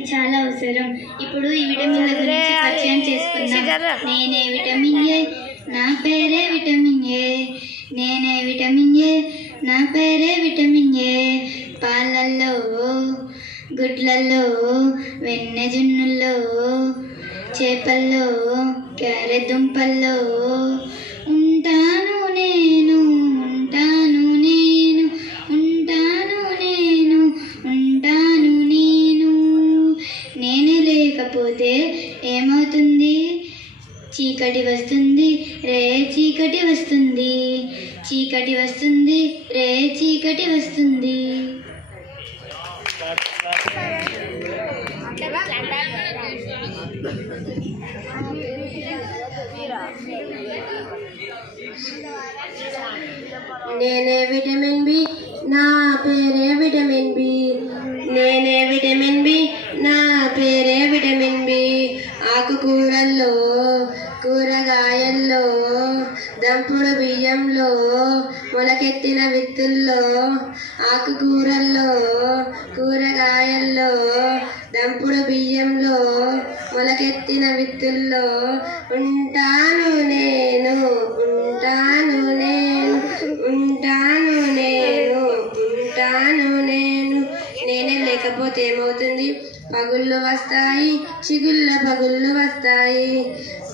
అవి చాలా అవసరం. ఇప్పుడు ఈ విటమిన్ల గురించి పరిచయం చేసుకుందాం. నేనే విటమిన్ ఏ, నా పేరే విటమిన్ ఏ. నేనే విటమిన్ ఏ, నా పేరే విటమిన్ ఏ. పాలల్లో, గుడ్లలో, వెన్నెజున్నుల్లో, చేపల్లో, క్యారెట్ దుంపల్లో ఉంటాను నేను, ఉంటాను నేను, ఉంటాను నేను, ఉంటాను నేను. నేనే లేకపోతే ఏమవుతుంది? చీకటి వస్తుంది, రే చీకటి వస్తుంది. చీకటి వస్తుంది, రే చీకటి వస్తుంది. నేనే విటమిన్ బి, నా పేరే విటమిన్ బి. నేనే విటమిన్ బి, నా పేరే విటమిన్ బి. ఆకుకూరల్లో, కూరగాయల్లో, దంపుడు బియ్యంలో, మొలకెత్తిన విత్తుల్లో. ఆకుకూరల్లో, కూరగాయల్లో, దంపుడు బియ్యంలో, మొలకెత్తిన విత్తుల్లో ఉంటాను నేను, ఉంటాను నేను, ఉంటాను నేను, ఉంటాను నేను. నేనే లేకపోతే ఏమవుతుంది? పగుళ్ళు వస్తాయి, చిగుళ్ళ పగుళ్ళు వస్తాయి.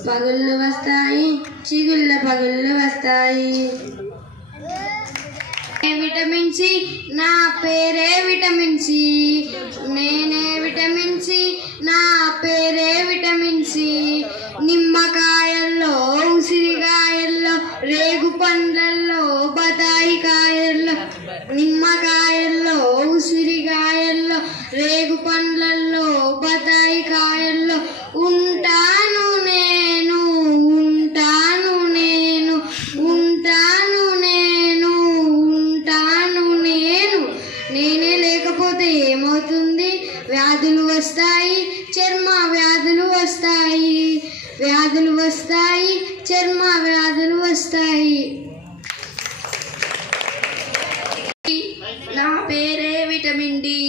పగుళ్ళు వస్తాయి, చిగుళ్ళ పగుళ్ళు వస్తాయి. విటమిన్ సి, నా పేరే విటమిన్ సి. నేనే విటమిన్ సి, నా పేరే విటమిన్ సి. నిమ్మకాయల్లో, ఉసిరికాయల్లో, రేగు పండ్లల్లో, బతాయి కాయల్లో. నిమ్మకాయల్లో, ఉసిరికాయల్లో, రేగు పండ్లల్లో, బతాయి కాయల్లో ఉంటాను నేను, ఉంటాను నేను, ఉంటాను నేను, ఉంటాను నేను. నేనే లేకపోతే ఏమవుతుంది? వ్యాధులు వస్తాయి, చర్మ వ్యాధులు వస్తాయి. వ్యాధులు వస్తాయి, చర్మ వ్యాధులు వస్తాయి. నా పేరే విటమిన్ డి.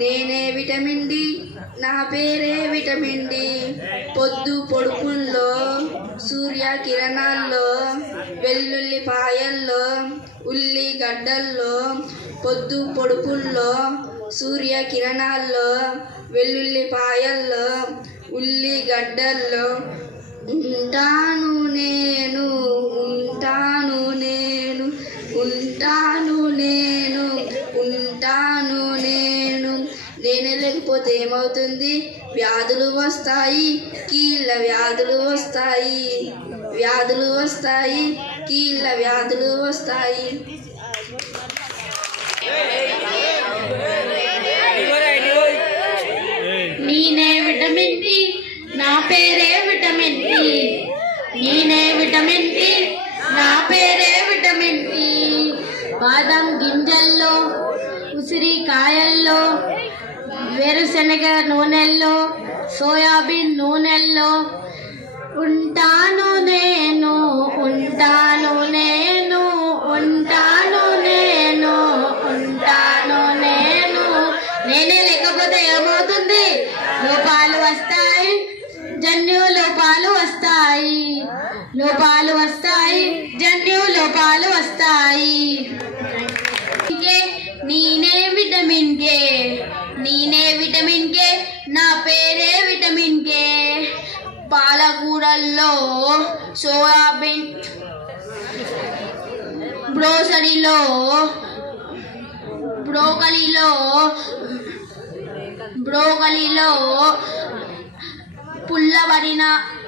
నేనే విటమిన్ డి, నా పేరే విటమిన్ డి. పొద్దు పొడుపుల్లో, సూర్యకిరణాల్లో, వెల్లుల్లిపాయల్లో, ఉల్లిగడ్డల్లో. పొద్దు పొడుపుల్లో, సూర్యకిరణాల్లో, వెల్లుల్లిపాయల్లో, ఉల్లిగడ్డల్లో ఉంటాను నేను, ఉంటాను నేను, ఉంటాను నేను, ఉంటాను నేను. నేనే లేకపోతే ఏమవుతుంది? వ్యాధులు వస్తాయి, కీళ్ళ వ్యాధులు వస్తాయి. వ్యాధులు వస్తాయి, కీళ్ళ వ్యాధులు వస్తాయి. నేనే విటమిన్ డి, నా పేరే విటమిన్ డి. నేనే విటమిన్ డి, నా పేరే విటమిన్ డి. బాదం గింజల్లో, ఉసిరికాయల్లో, వేరుశనగ నూనెల్లో, సోయాబీన్ నూనెల్లో ఉంటాను నేను, ఉంటాను నేను, ఉంటాను నేను, ఉంటాను నేను. నేనే లేకపోతే ఏమవుతుంది? లోపాలు వస్తాయి, జన్యు లోపాలు వస్తాయి. లోపాలు వస్తాయి, జన్యు లోపాలు వస్తాయి. నేనే విటమిన్ కే, నేనే విటమిన్ కే, నా పేరే విటమిన్ కే. పాలకూరల్లో, సోయాబీన్, బ్రోకలీలో, బ్రోకలీలో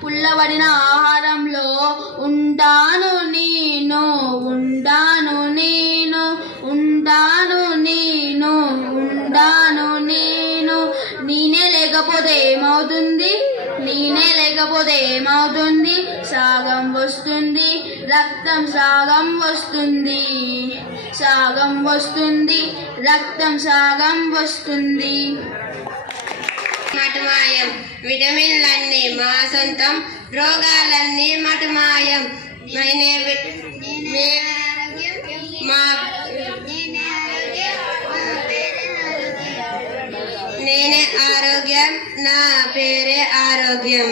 పుల్లబడిన ఆహారంలో ఉంటాను నేను, ఉంటాను నేను, ఉంటాను నేను, ఉంటాను నేను. నేనే లేకపోతే ఏమవుతుంది? నేనే లేకపోతే ఏమవుతుంది? సాగం వస్తుంది, రక్తం సాగం వస్తుంది. సాగం వస్తుంది, రక్తం సాగం వస్తుంది. మటుమాయం, విటమిన్లన్నీ మా సొంతం, రోగాలన్నీ మటుమాయం. నేనే ఆరోగ్యం, నా పేరే ఆరోగ్యం.